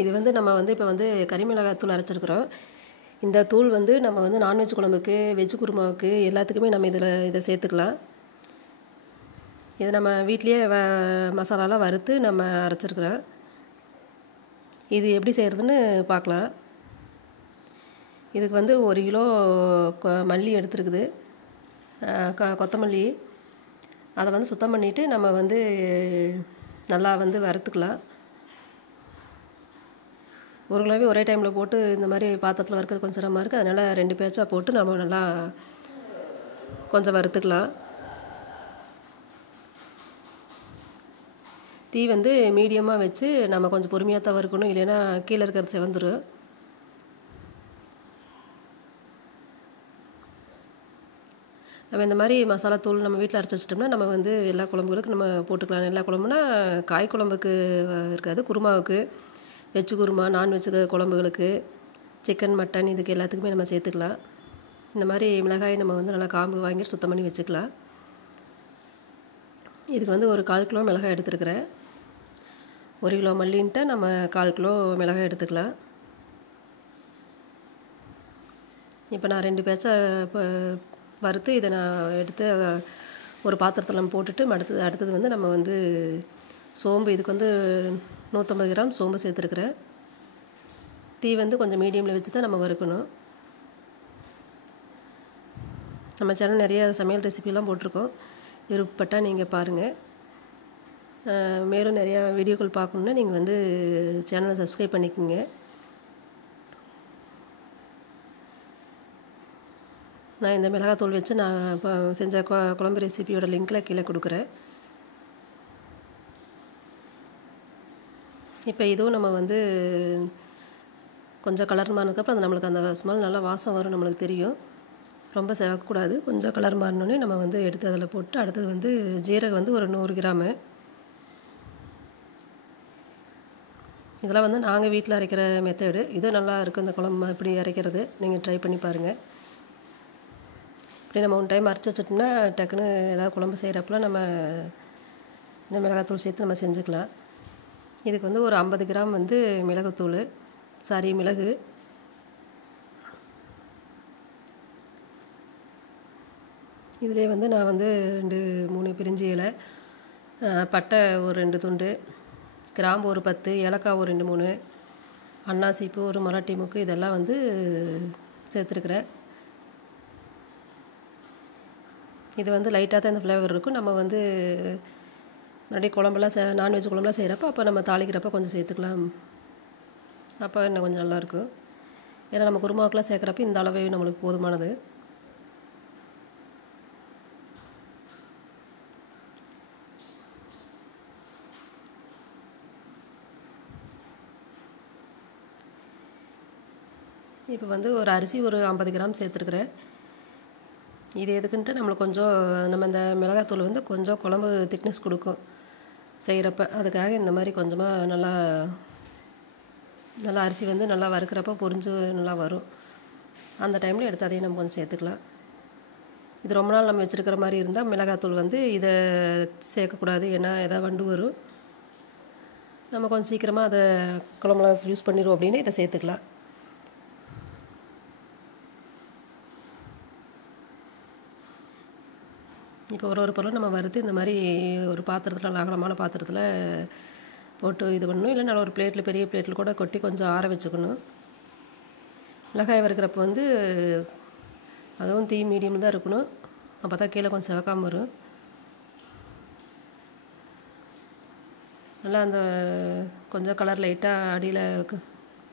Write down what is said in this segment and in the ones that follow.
இது வந்து நம்ம வந்து இப்போ வந்து கறி மிளகாய் தூள் அரைச்சிருக்கிறோம். இந்த தூள் வந்து நம்ம வந்து நான்வெஜ் குழம்புக்கு, வெஜ் குருமாவுக்கு எல்லாத்துக்குமே நம்ம இதை சேர்த்துக்கலாம். இது நம்ம வீட்லேயே மசாலாலாம் வறுத்து நம்ம அரைச்சிருக்கிறோம். இது எப்படி செய்கிறதுன்னு பார்க்கலாம். இதுக்கு வந்து 1 கிலோ மல்லி எடுத்துருக்குது, கொத்தமல்லி. அதை வந்து சுத்தம் பண்ணிவிட்டு நம்ம வந்து நல்லா வந்து வறுத்துக்கலாம். 1 கிலோவே ஒரே டைமில் போட்டு இந்த மாதிரி பாத்திரத்தில் வறுக்கிறது கொஞ்சம் சிரமமாக இருக்குது. அதனால் 2 பேட்சாக போட்டு நம்ம நல்லா கொஞ்சம் வறுத்துக்கலாம். தீ வந்து மீடியமாக வச்சு நம்ம கொஞ்சம் பொறுமையாக தான் வறுக்கணும், இல்லைன்னா கீழே இருக்கிறது செவந்துடும். நம்ம இந்த மாதிரி மசாலா தூள் நம்ம வீட்டில் அரைச்சி வச்சிட்டோம்னா நம்ம வந்து எல்லா குழம்புகளுக்கும் நம்ம போட்டுக்கலாம். எல்லா குழம்புனா காய் குழம்புக்கு இருக்காது, குருமாவுக்கு, வெஜ் குருமா, நான்வெஜ் குழம்புகளுக்கு, சிக்கன், மட்டன் இதுக்கு எல்லாத்துக்குமே நம்ம சேர்த்துக்கலாம். இந்த மாதிரி மிளகாய் நம்ம வந்து நல்லா காம்பு வாங்கி சுத்தம் பண்ணி வச்சுக்கலாம். இதுக்கு வந்து ஒரு 1/4 கிலோ மிளகாய் எடுத்துருக்கிறேன். 1 கிலோ மல்லின்ட்டு நம்ம 1/4 கிலோ மிளகாய் எடுத்துக்கலாம். இப்போ நான் 2 பேட்சா வறுத்து இதை நான் எடுத்து ஒரு பாத்திரத்தில் நம்ம போட்டுட்டு அடுத்தது வந்து நம்ம வந்து சோம்பு, இதுக்கு வந்து 150 கிராம் சோம்பு சேர்த்துருக்குறேன். தீ வந்து கொஞ்சம் மீடியமில் வச்சு தான் நம்ம வறுக்கணும். நம்ம சேனல் நிறைய சமையல் ரெசிபிலாம் போட்டிருக்கோம், விருப்பப்பட்டால் நீங்கள் பாருங்கள். மேலும் நிறையா வீடியோக்கள் பார்க்கணுன்னா நீங்கள் வந்து சேனலை சப்ஸ்கிரைப் பண்ணிக்கோங்க. நான் இந்த மிளகாத்தூள் வச்சு நான் இப்போ செஞ்ச குழம்பு ரெசிபியோட லிங்க்கில் கீழே கொடுக்குறேன். இப்போ இதுவும் நம்ம வந்து கொஞ்சம் கலர் மாறினதுக்கப்புறம் அது நம்மளுக்கு அந்த ஸ்மெல் நல்லா வாசம் வரும், நம்மளுக்கு தெரியும். ரொம்ப செவக்கக்கூடாது. கொஞ்சம் கலர் மாறினோடனே நம்ம வந்து எடுத்து அதில் போட்டு அடுத்தது வந்து ஜீரகம் வந்து ஒரு 100 கிராமு. இதெல்லாம் வந்து நாங்கள் வீட்டில் அரைக்கிற மெத்தடு. இது நல்லா இருக்குது இந்த குழம்பு இப்படி அரைக்கிறது. நீங்கள் ட்ரை பண்ணி பாருங்கள். இப்படி நம்ம 1 டைம் அரைச்சி வச்சிட்டோம்னா டக்குன்னு ஏதாவது குழம்பு செய்கிறப்பெல்லாம் நம்ம இந்த மிளகாத்தூள் சேர்த்து நம்ம செஞ்சுக்கலாம். இதுக்கு வந்து ஒரு 50 கிராம் வந்து மிளகு. இதிலே வந்து நான் வந்து 2-3 பிரிஞ்சி இலை, பட்டை ஒரு 2 துண்டு, கிராம்பு ஒரு 10, ஏலக்காய் ஒரு 2-3, அன்னாசிப்பூ ஒரு மராட்டி முக்கு, இதெல்லாம் வந்து சேர்த்துருக்குறேன். இது வந்து லைட்டாக தான் இந்த ஃப்ளேவர் இருக்கும். நம்ம வந்து மறுபடியும் குழம்புலாம் நான்வெஜ் குழம்புலாம் செய்கிறப்ப அப்போ நம்ம தாளிக்கிறப்ப கொஞ்சம் சேர்த்துக்கலாம். அப்போ இன்னும் கொஞ்சம் நல்லாயிருக்கும். ஏன்னா நம்ம குருமாவுக்குலாம் சேர்க்குறப்ப இந்த அளவே நம்மளுக்கு போதுமானது. இப்போ வந்து ஒரு அரிசி ஒரு 50 கிராம் சேர்த்துருக்குறேன். இது எதுக்குன்ட்டு நம்மளுக்கு கொஞ்சம் நம்ம இந்த மிளகாத்தூள் வந்து கொஞ்சம் குழம்பு திக்னஸ் கொடுக்கும் செய்கிறப்ப. அதுக்காக இந்த மாதிரி கொஞ்சமாக நல்லா அரிசி வந்து நல்லா வறுக்கிறப்ப பொரிஞ்சு நல்லா வரும். அந்த டைமில் எடுத்து அதையும் நம்ம கொஞ்சம் சேர்த்துக்கலாம். இது ரொம்ப நாள் நம்ம வச்சுருக்கிற மாதிரி இருந்தால் மிளகாத்தூள் வந்து இதை சேர்க்கக்கூடாது, ஏன்னா எதாவது வண்டு வரும். நம்ம கொஞ்சம் சீக்கிரமாக அதை குழம்புல யூஸ் பண்ணிடுவோம் அப்படின்னு இதை சேர்த்துக்கலாம். இப்போ ஒரு பொருள் நம்ம வறுத்து இந்த மாதிரி ஒரு பாத்திரத்தில், அகலமான பாத்திரத்தில் போட்டு இது பண்ணணும். இல்லை நல்லா ஒரு பிளேட்டில், பெரிய பிளேட்டில் கூட கொட்டி கொஞ்சம் ஆற வச்சுக்கணும். மிளகாய் வறுக்கிறப்ப வந்து அதுவும் தீ மீடியம் தான் இருக்கணும், அப்போ தான் கீழே கொஞ்சம் செவக்காமல் வரும். நல்லா அந்த கொஞ்சம் கலர் லைட்டாக அடியில்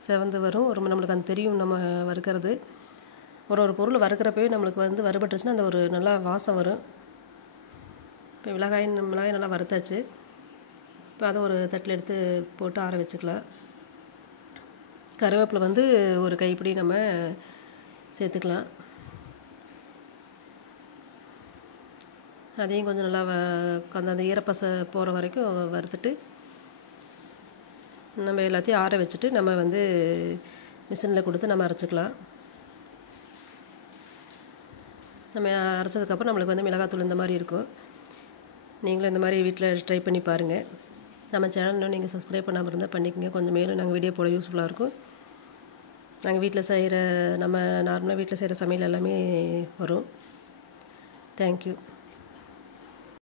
செவந்து வரும். நம்மளுக்கு அந்த தெரியும் நம்ம வறுக்கிறது. ஒரு பொருள் வறுக்கிறப்பவே நம்மளுக்கு வந்து வறுபட்டுச்சுன்னா அந்த ஒரு நல்லா வாசம் வரும். இப்போ மிளகாய் நல்லா வறுத்தாச்சு. இப்போ அதை ஒரு தட்டில் எடுத்து போட்டு ஆற வச்சுக்கலாம். கருவேப்பிலை வந்து ஒரு கைப்பிடி நம்ம சேர்த்துக்கலாம். அதையும் கொஞ்சம் நல்லா அந்த ஈரப்பசை போகிற வரைக்கும் வறுத்துட்டு நம்ம எல்லாத்தையும் ஆற வச்சுட்டு நம்ம வந்து மிஷினில் கொடுத்து நம்ம அரைச்சிக்கலாம். நம்ம அரைச்சதுக்கப்புறம் நம்மளுக்கு வந்து மிளகாத்தூள் இந்த மாதிரி இருக்கும். நீங்களும் இந்த மாதிரி வீட்டில் ட்ரை பண்ணி பாருங்கள். நம்ம சேனல் இன்னும் நீங்கள் சப்ஸ்கிரைப் பண்ணாமல் இருந்தால் பண்ணிக்கோங்க. கொஞ்சம் மேலும் நாங்கள் வீடியோ போட யூஸ்ஃபுல்லாக இருக்கும். நாங்கள் வீட்டில் செய்கிற நம்ம நார்மலாக வீட்டில் செய்கிற சமையல் எல்லாமே வரும். தேங்க்யூ.